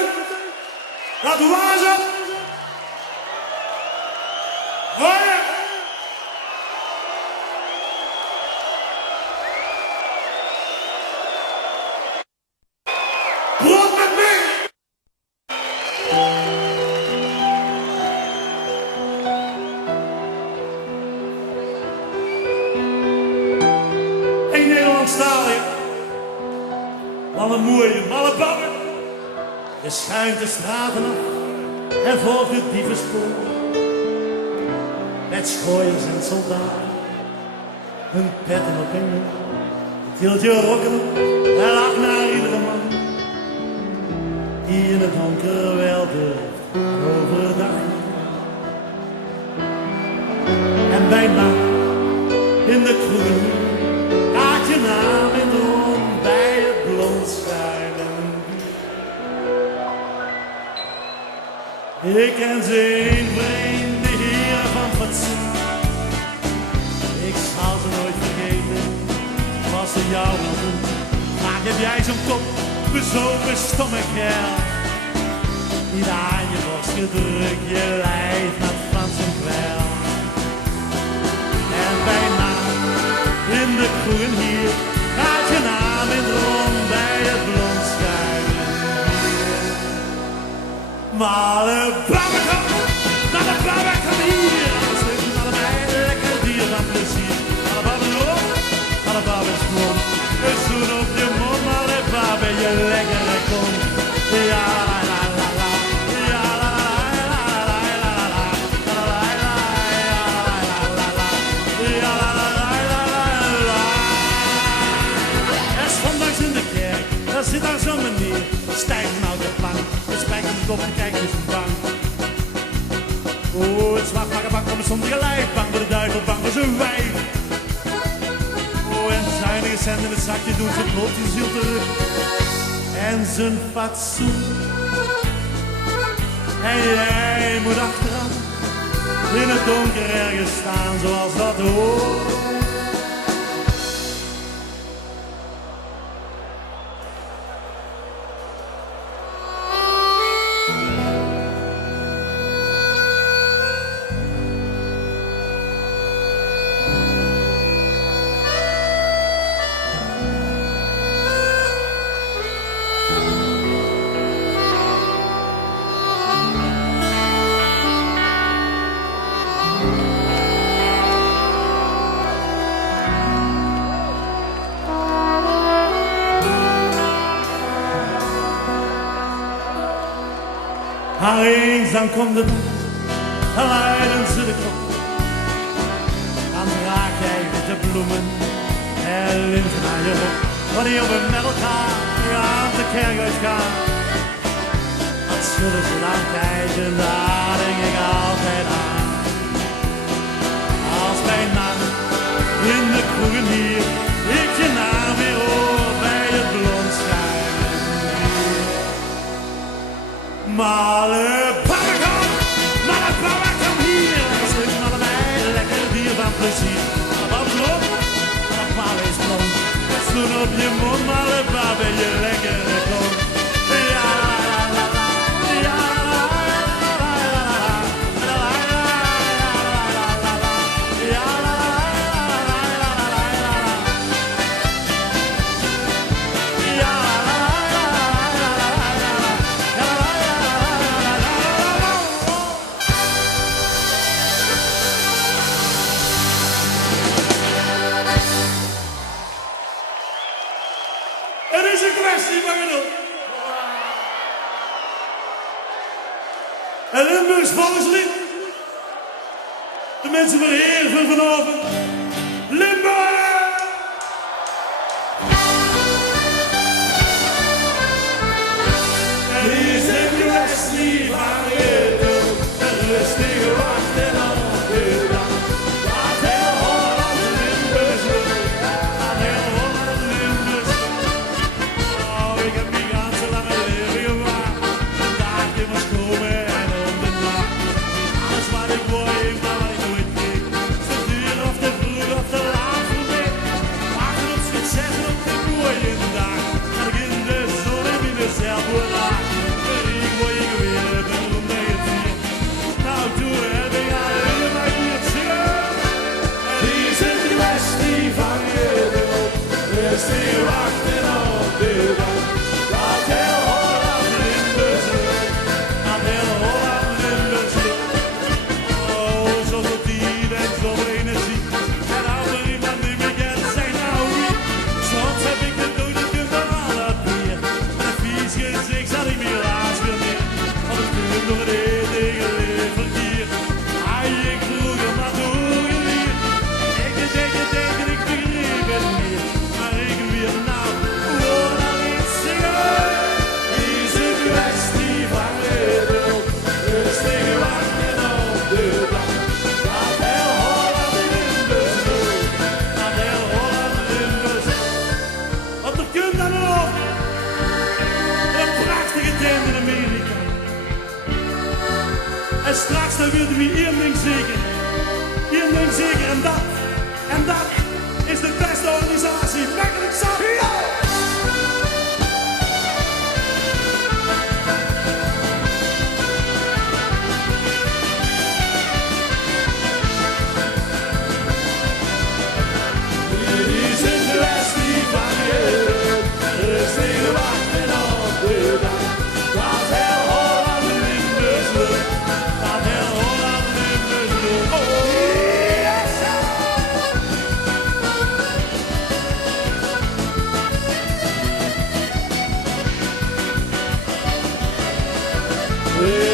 zijn. Laat hoe waar zijn. Hoor je? Brood met mij. Eén Nederlandstalige. Alle moeie, malle babben. Je schuimt de straten af en volgt het dievenspoor. Met schooiers en soldaten, hun petten op en neer. Tilt je rokken op en lacht naar iedere man die in het donker wel durft overdag. En bij nacht in de kroeg gaat je naam in de rond bij het blond schuilen. Ik ken ze een vreemde heer van fatsoen. Ik zal ze nooit vergeten, wat ze jou wel doen. Vaak heb jij zo'n kop, bezopen stomme kerel. Niet aan je borst gedrukt, je lijf met Frans en kwel. En bij nacht in de kroegen hier gaat je naam in het rond bij het blond schuilen. Maar de babbe komt, naar de babbe komt hier. Alles lukt naar de meiden, lekker dier van plezier. Maar de babbe op, maar de babbe is blond. Een zoen op je mond, maar de babbe je lekkere kont. Ja, la la la, ja la la la, la la la, la la la, ja la la la, la. Er is zondags in de kerk, daar zit daar zo'n meneer. Stijf nou de plank, het spijkert de kop en kijkt dus bang. Oh, het zwachtmakkerbak komt zonder gelijk. Bang voor de duivel, bang voor zijn wijf. Oh, en zuinige cent in het zakje doet zijn brood in ziel terug. En zijn fatsoen. En jij moet achteraan in het donker ergens staan zoals dat hoort. Maar eens dan komt de dag, dan luiden ze de klok. Dan draag jij witte bloemen en linten aan je rok. Wanneer we met elkaar aan de kerk uitgaan, wat zullen ze dan kijken, daar denk ik altijd aan. Als bij nacht in de kroegen hier, ik je naam weer hoor bij het blond schuilen. Maar de babbe komt hier. Stuk naar de meiden, lekker dier van plezier. Maar de babbe op, maar de babbe is blond. Zoen op je mond, maar de babbe je lekkere kont. Ja la la la, ja la la la, ja la la la, ja la Het is een kwestie van geduld. En Limburgs volkslied. De mensen verheerven vanavond. Limburg! Het is een kwestie van geduld. En rustige wacht en op de dag. Laat heel Holland Limburgs doen. Laat heel Holland Limburgs doen. Oh, ik heb niet aan zo lang het leven gewacht. Een dagje moest komen en om de nacht. Alles wat ik wou, heeft dat wat ik nooit kreeg. Zo duur of te vroeg. En straks dan weten we één ding zeker. Eén ding zeker en dat is de beste organisatie. Makkelijk zat. Ja! Yeah.